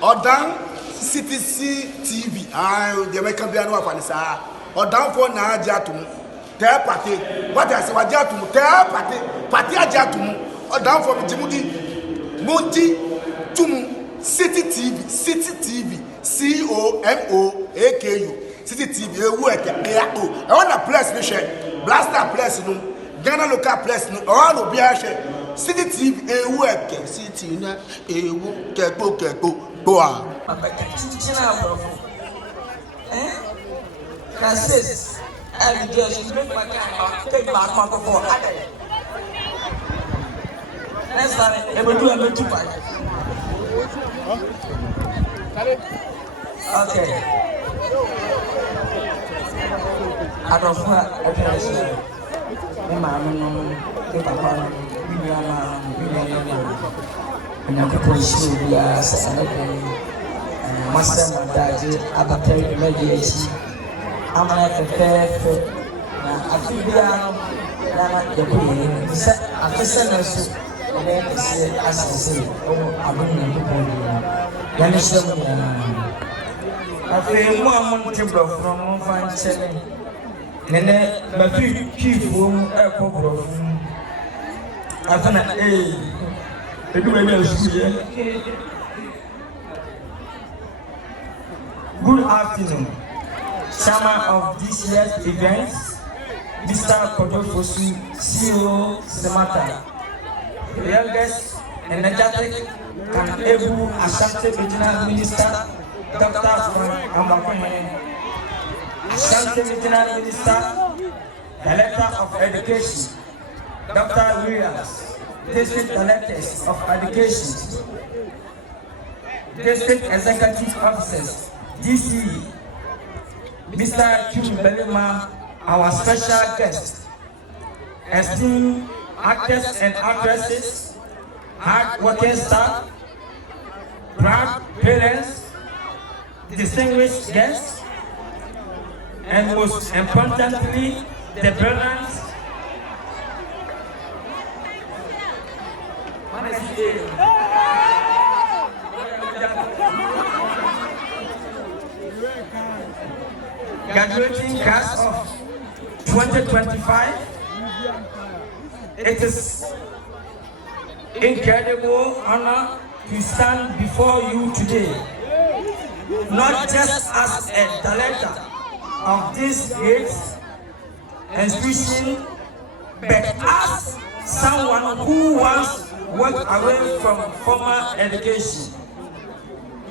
Odan CTC TV. The American piano of Anissa. Odan for na Jatum. Tell party. What I say, what Jatum? Tell party Jatum. Odan for Jimudi. Monty Tum. City TV. COMOAKU. City TV. I want a place, Blaster place, no. Ghana local place, no. All of the City TV. City na keko. Go on. Francis, and just make my car take back my before. Next time, I will do a little bit. Okay. I don't know. And I'm going to show you as a master montage about the mediation. I'm at the fair. I feel the as I say, oh, I'm going to I feel one table from 157. And then my few chief room, I've done Good afternoon, chairman of this year's event, Mr. Kwadwo CEO Semata, the youngest, energetic, and able Ashanti Regional Minister, Dr. Kwadwo Ashanti Regional Minister, Director of Education, Dr. Williams, District Directors of Education, District Executive Officers, DC, Mr. Belema, our special guest, esteemed actors and actresses, hard-working staff, proud parents, distinguished guests, and most importantly, the brilliant graduating class of 2025. It is incredible honor to stand before you today, not just as a director of this great institution, but as someone who once walked away from formal education.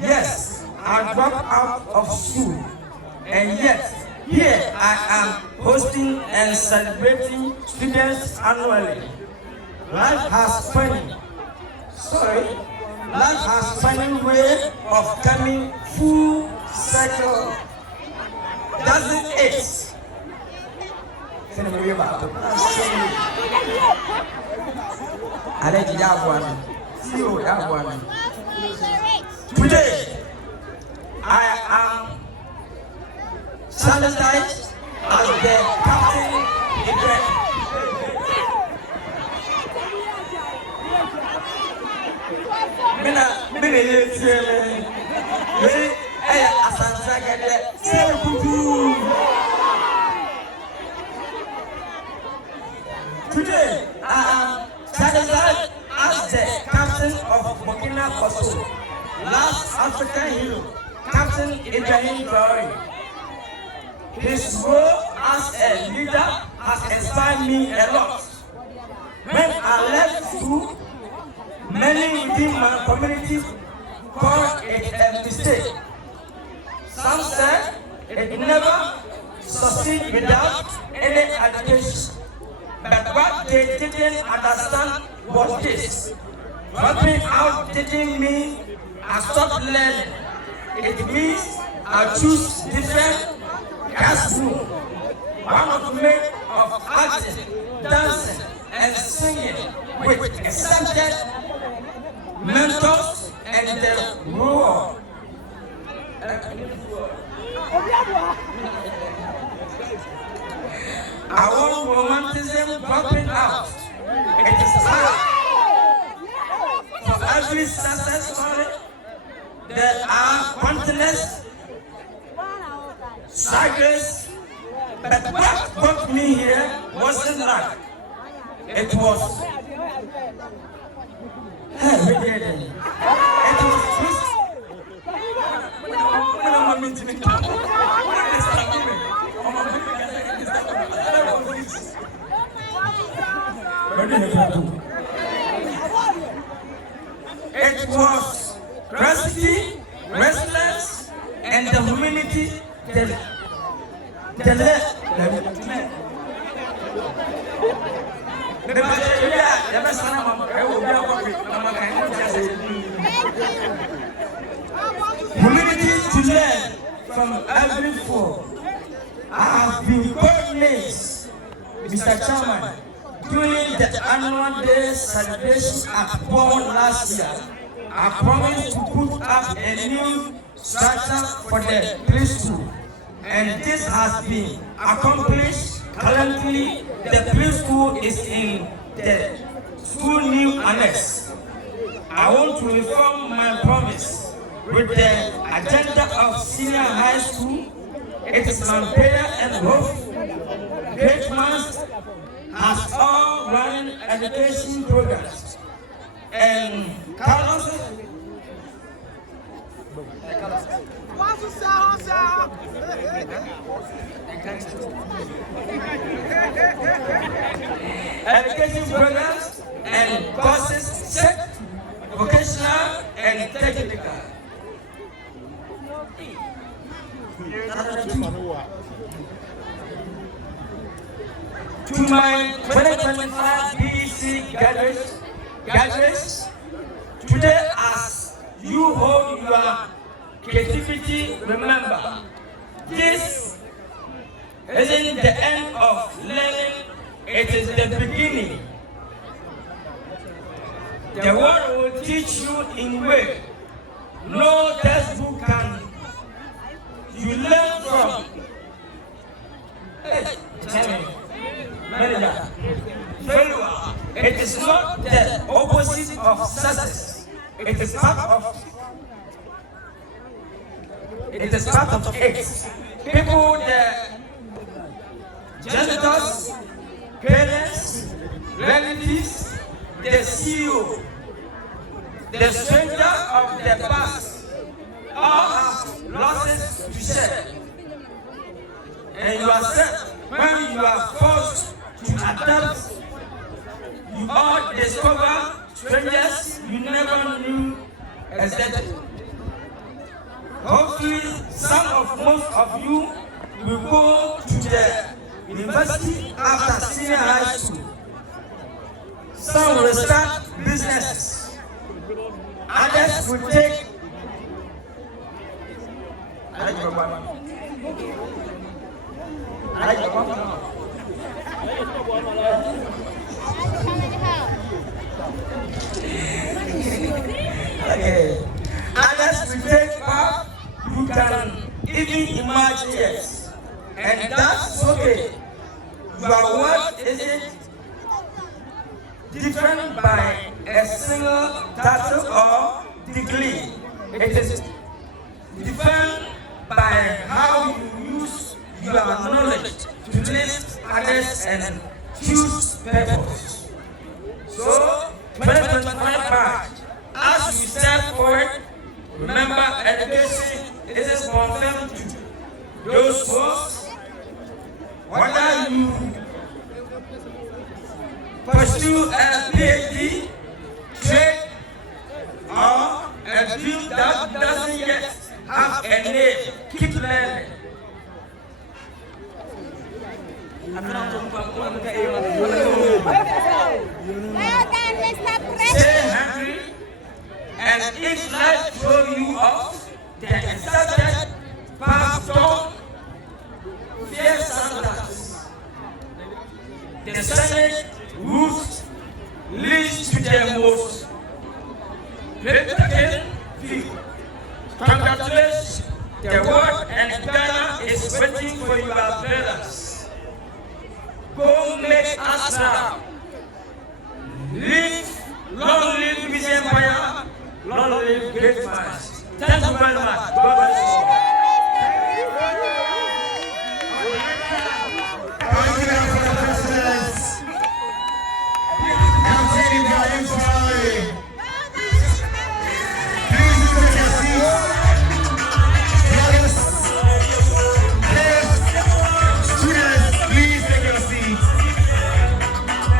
Yes, I dropped out of school, and yet here I am hosting and celebrating students annually. Life has funny way of coming full circle, doesn't it? Today, I am challenged as the captain event. Today, I am challenged as the captain of Burkina Faso, last African hero, Captain Ibrahim Traoré. His role as a leader has inspired me a lot. When I left school, many within my community called it a mistake. Some said it never succeeded without any education. But what they didn't understand was this. Dropping out didn't mean I stopped learning. It means I choose different classroom. One of made of acting, dancing, and singing with accepted mentors and the role. I want romanticism dropping out. It is hard. For every success story, there are countless struggles, but what brought me here wasn't luck. It was it was curiosity, restlessness, and the humility that led humility to learn from every fall. I have been called names, Mr. Chairman, during the annual day celebration at Bonn last year. I promised to put up a new structure for the preschool, and this has been accomplished. Currently, the preschool is in the school new annex. I want to reform my promise with the agenda of senior high school. It is my prayer and hope Great Minds has all run education programs and Carlos education programs and courses check vocational and technical. To my 2025 BEC graduates, today as you hold your creativity, remember, this isn't the end of learning, it is the beginning. The world will teach you in way no textbook can. You learn from. Failure. It is not the opposite of success. It is part of it. People, the janitors, parents, relatives, the CEO, the stranger of the past, all have losses to share. And you are set when you are forced to adapt. You all discover strangers you never knew existed. Hopefully, most of you will go to the university after senior high school. Some will start businesses. Others will take others will take part. You can even imagine yes. And that's okay. Your world isn't different by a single title or degree. It is different by how you use your knowledge to lift others and choose purpose. So, 2025, as you step forward, remember education is confirmed to those goals. Whether you pursue a PhD, trade, or a dream that doesn't yet have a name, keep learning. Stay hungry, and if life throws you off the accepted path, don't fear sometimes. The Senate route leads to the most breathtaking view. Congratulations, the world and Ghana is waiting for your brothers. Go make us proud. Long live Peace Empire, long live Great Minds. Thank you very much. God bless you.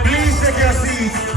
Please take your seats.